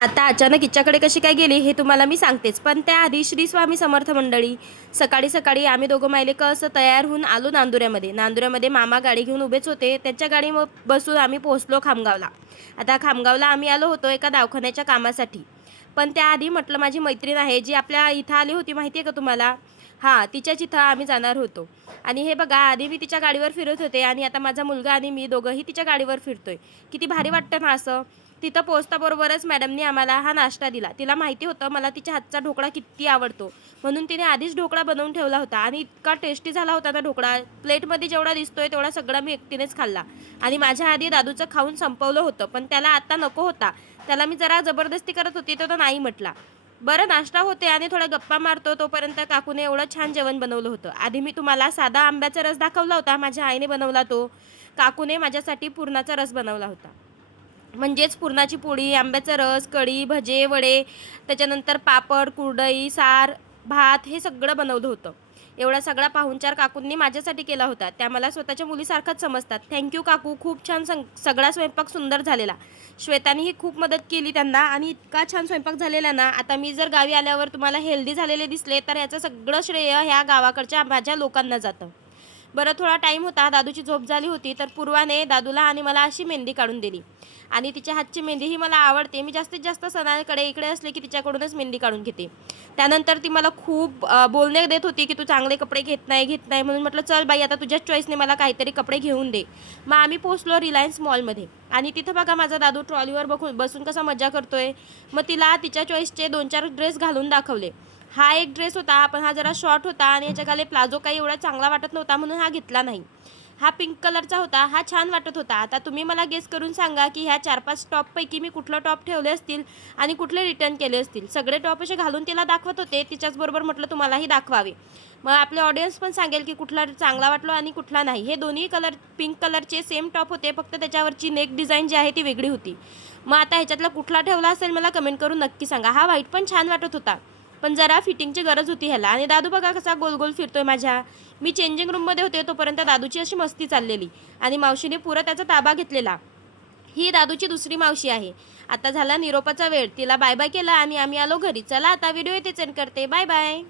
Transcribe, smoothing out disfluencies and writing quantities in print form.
आता अचानक हिच्याकडे कशी काय गेली हे तुम्हाला मी सांगतेच, पण त्याआधी श्री स्वामी समर्थ मंडळी. सकाळी सकाळी आम्ही दोघं मायले असं तयार होऊन आलो नांदुऱ्यामध्ये मामा गाडी घेऊन उभेच होते. त्यांच्या गाडी बसून आम्ही पोहोचलो खामगावला. आता खामगावला आम्ही आलो होतो एका दवाखान्याच्या कामासाठी. पण त्याआधी म्हटलं माझी मैत्रीण आहे जी आपल्या इथं आली होती, माहिती आहे का तुम्हाला? हां, तिच्याच इथं आम्ही जाणार होतो. आणि हे बघा, आधी मी तिच्या गाडीवर फिरत होते आणि आता माझा मुलगा आणि मी दोघंही तिच्या गाडीवर फिरतोय. किती भारी वाटतं ना असं. तिथं पोहोचताबरोबरच मॅडमनी आम्हाला हा नाश्ता दिला. तिला माहिती होतं मला तिच्या हातचा ढोकळा किती आवडतो, म्हणून तिने आधीच ढोकळा बनवून ठेवला होता आणि इतका टेस्टी झाला होता ना ढोकळा. प्लेटमध्ये जेवढा दिसतोय तेवढा सगळा मी एकटीनेच खाल्ला आणि माझ्या आधी दादूचं खाऊन संपवलं होतं, पण त्याला आता नको होता. त्याला मी जरा जबरदस्ती करत होती, तो नाही म्हटला. बरं, नाश्ता होते आणि थोड्या गप्पा मारतो तोपर्यंत काकूने एवढं छान जेवण बनवलं होतं. आधी मी तुम्हाला साधा आंब्याचा रस दाखवला होता, माझ्या आईने बनवला तो. काकूने माझ्यासाठी पुरणाचा रस बनवला होता. म्हणजेच पुरणाची पोळी, आंब्याचा रस, कढी, भजे, वडे, त्याच्यानंतर पापड, कुरडई, सार, भात हे सगळं बनवलं होतं. एवढा सगळा पाहुणचार काकूंनी माझ्यासाठी केला होता. त्या मला स्वतःच्या मुलीसारखाच समजतात. थँक काकू. खूप छान सगळा स्वयंपाक सुंदर झालेला. श्वेतानीही खूप मदत केली त्यांना आणि इतका छान स्वयंपाक झालेला ना, आता मी जर गावी आल्यावर तुम्हाला हेल्दी झालेले दिसले तर याचं सगळं श्रेय ह्या गावाकडच्या माझ्या लोकांना जातं. बरं, थोडा टाईम होता, दादूची झोप झाली होती, तर पूर्वाने दादूला आणि मला अशी मेहंदी काढून दिली आणि तिच्या हातची मेहंदी ही मला आवडते. मी जास्तीत जास्त सणाकडे इकडे असले की तिच्याकडूनच मेहंदी काढून घेते. त्यानंतर ती मला खूप बोलणे देत होती की तू चांगले कपडे घेत नाही म्हणून म्हटलं चल बाई, आता तुझ्याच चॉईसने मला काहीतरी कपडे घेऊन दे. मग आम्ही पोचलो रिलायन्स मॉलमध्ये आणि तिथं बघा माझा दादू ट्रॉलीवर बसून कसा मजा करतोय. मग तिला तिच्या चॉईसचे 2-4 ड्रेस घालून दाखवले. हा एक ड्रेस होता, पण हा जरा शॉर्ट होता आणि याच्या खाली प्लाझो काही एवढा चांगला वाटत नव्हता म्हणून हा घेतला नाही. हा पिंक कलरचा होता, हा छान वाटत होता. आता तुम्ही मला गेस करून सांगा की ह्या 4-5 टॉपपैकी मी कुठलं टॉप ठेवले असतील आणि कुठले रिटर्न केले असतील. सगळे टॉप असे घालून तिला दाखवत होते, तिच्याचबरोबर म्हटलं तुम्हालाही दाखवावे. मग आपले ऑडियन्स पण सांगेल की कुठला चांगला वाटलो आणि कुठला नाही. हे दोन्ही कलर पिंक कलरचे सेम टॉप होते, फक्त त्याच्यावरची नेक डिझाईन जी आहे ती वेगळी होती. मग आता ह्याच्यातला कुठला ठेवला असेल मला कमेंट करून नक्की सांगा. हा व्हाईट पण छान वाटत होता, पण जरा फिटिंगची गरज होती ह्याला. आणि दादू बघा कसा गोल गोल फिरतोय माझ्या. मी चेंजिंग रूममध्ये होते तोपर्यंत दादूची अशी मस्ती चाललेली आणि मावशीने पुरा त्याचा ताबा घेतलेला. ही दादूची दुसरी मावशी आहे. आता झाला निरोपाचा वेळ, तिला बाय बाय केला आणि आम्ही आलो घरी. चला आता व्हिडिओ इथे सेंड करते. Bye bye.